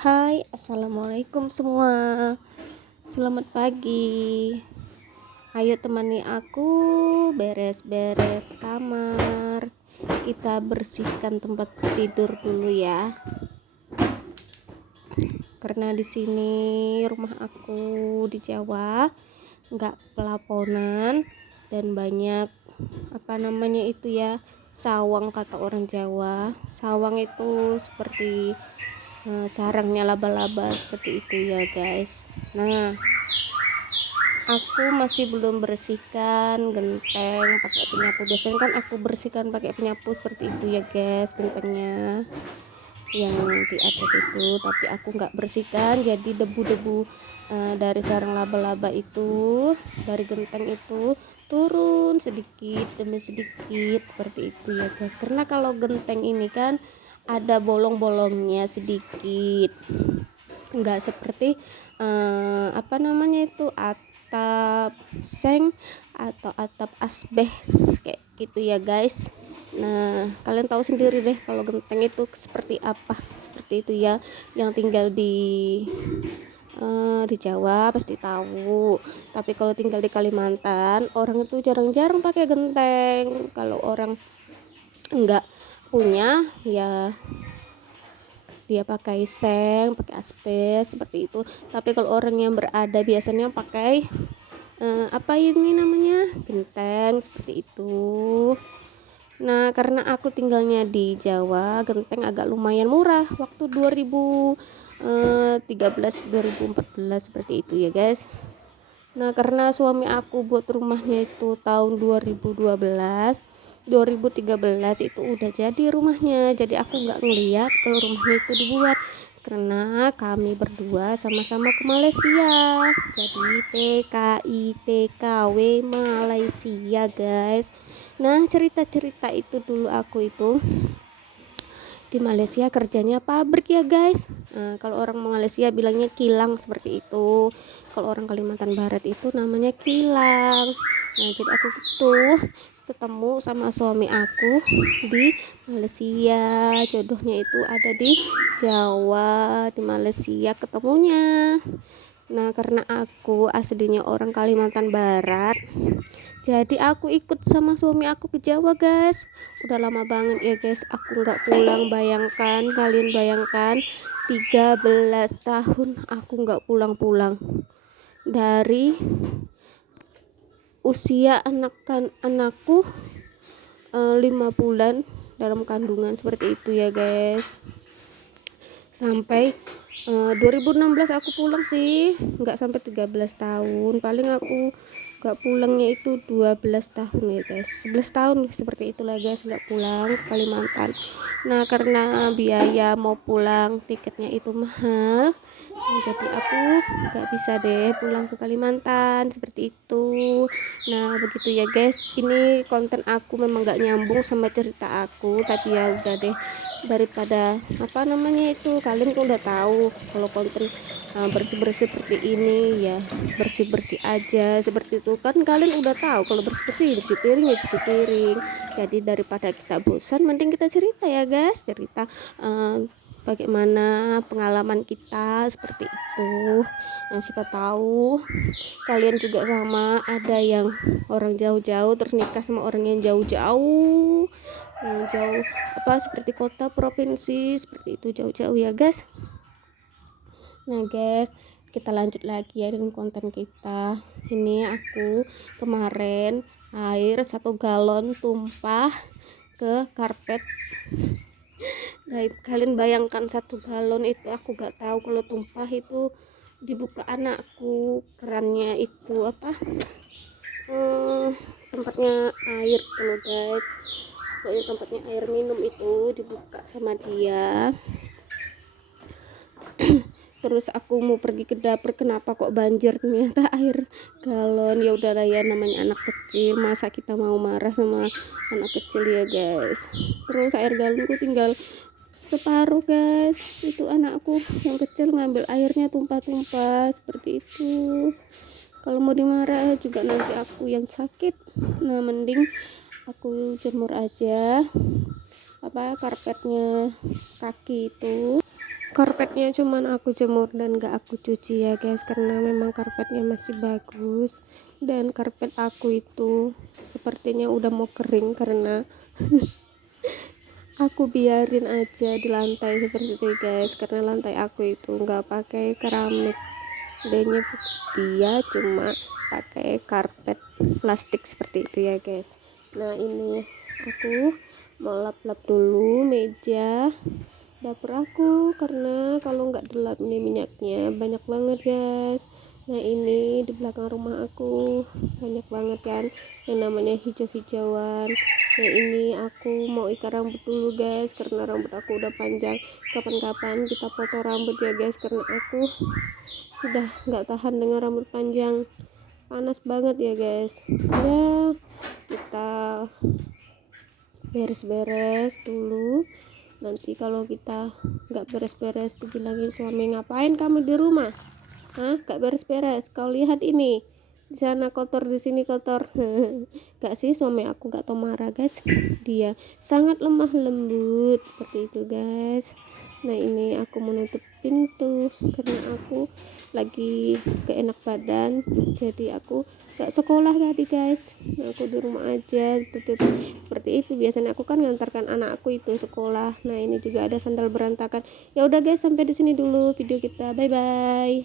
Hai, assalamualaikum semua. Selamat pagi. Ayo temani aku beres-beres kamar. Kita bersihkan tempat tidur dulu ya. Karena di sini rumah aku di Jawa nggak pelaponan dan banyak sawang, kata orang Jawa. Sawang itu seperti sarangnya laba-laba seperti itu ya guys. Nah, aku masih belum bersihkan genteng pakai penyapu. Biasanya kan aku bersihkan pakai penyapu seperti itu ya guys, gentengnya yang di atas itu, tapi aku nggak bersihkan, jadi debu-debu dari sarang laba-laba itu, dari genteng itu turun sedikit demi sedikit seperti itu ya guys. Karena kalau genteng ini kan ada bolong-bolongnya sedikit, nggak seperti atap seng atau atap asbes kayak gitu ya guys. Nah, kalian tahu sendiri deh kalau genteng itu seperti apa, seperti itu ya. Yang tinggal di Jawa pasti tahu, tapi kalau tinggal di Kalimantan orang itu jarang-jarang pakai genteng. Kalau orang enggak punya ya dia pakai seng, pakai asbes seperti itu. Tapi kalau orang yang berada biasanya pakai genteng seperti itu. Nah, karena aku tinggalnya di Jawa, genteng agak lumayan murah waktu 2013 2014 seperti itu ya guys. Nah, karena suami aku buat rumahnya itu tahun 2013 itu udah jadi rumahnya, jadi aku nggak ngeliat kalau rumahnya itu dibuat karena kami berdua sama-sama ke Malaysia. Jadi TKITKW Malaysia guys. Nah, cerita-cerita itu dulu aku itu di Malaysia kerjanya pabrik ya guys. Kalau orang Malaysia bilangnya kilang seperti itu. Kalau orang Kalimantan Barat itu namanya kilang. Nah, jadi aku tuh ketemu sama suami aku di Malaysia. Jodohnya itu ada di Jawa, di Malaysia ketemunya. Nah, karena aku aslinya orang Kalimantan Barat, jadi aku ikut sama suami aku ke Jawa guys. Udah lama banget ya guys aku nggak pulang. Bayangkan, kalian bayangkan 13 tahun aku nggak pulang-pulang. Dari usia anakku 5 bulan dalam kandungan seperti itu ya guys, sampai 2016 aku pulang sih, nggak sampai 13 tahun, paling aku nggak pulangnya itu 12 tahun ya guys, 11 tahun seperti itulah guys nggak pulang ke Kalimantan. Nah, karena biaya mau pulang tiketnya itu mahal, jadi aku nggak bisa deh pulang ke Kalimantan seperti itu. Nah, begitu ya guys, ini konten aku memang nggak nyambung sama cerita aku, tapi ya udah deh, daripada kalian kan udah tahu kalau konten bersih-bersih seperti ini ya, bersih-bersih aja seperti itu kan, kalian udah tahu kalau bersih-bersih cuci piring ya cuci piring. Jadi daripada kita bosan, mending kita cerita ya guys, cerita bagaimana pengalaman kita seperti itu. Nah, siapa tahu kalian juga sama, ada yang orang jauh-jauh terus nikah sama orang yang jauh-jauh, seperti kota provinsi seperti itu, jauh-jauh ya guys. Nah guys, kita lanjut lagi ya dengan konten kita. Ini aku kemarin air 1 galon tumpah ke karpet. Nah, kalian bayangkan 1 galon itu, aku gak tahu kalau tumpah itu dibuka anakku, kerannya itu tempatnya air dulu guys, pokoknya tempatnya air minum itu dibuka sama dia. Terus aku mau pergi ke dapur, kenapa kok banjir, ternyata air galon. Ya udahlah ya, namanya anak kecil, masa kita mau marah sama anak kecil ya guys. Terus air galonku tinggal separuh guys, itu anakku yang kecil ngambil airnya tumpah-tumpah seperti itu. Kalau mau dimarah juga nanti aku yang sakit. Nah, mending aku jemur aja karpetnya kaki itu. karpetnya cuman aku jemur dan gak aku cuci ya guys, karena memang karpetnya masih bagus. Dan karpet aku itu sepertinya udah mau kering karena aku biarin aja di lantai seperti itu guys, karena lantai aku itu nggak pakai keramik, dia cuma pakai karpet plastik seperti itu ya guys. Nah ini aku mau lap-lap dulu meja dapur aku, karena kalau nggak dilap ini minyaknya banyak banget guys. Nah ini di belakang rumah aku banyak banget kan yang namanya hijau-hijauan. Nah ini aku mau ikat rambut dulu guys, karena rambut aku udah panjang. Kapan-kapan kita potong rambut ya guys, karena aku sudah nggak tahan dengan rambut panjang, panas banget ya guys. Ya kita beres-beres dulu, nanti kalau kita nggak beres-beres dibilangin suami, ngapain kamu di rumah, gak beres-beres, kau lihat ini di sana kotor, di sini kotor. Gak sih, suami aku gak tau marah guys, dia sangat lemah lembut seperti itu guys. Nah ini aku menutup pintu karena aku lagi gak enak badan, jadi aku gak sekolah tadi guys. Nah, aku di rumah aja seperti itu. Biasanya aku kan ngantarkan anak aku itu sekolah. Nah ini juga ada sandal berantakan. Ya udah guys, sampai di sini dulu video kita, bye bye.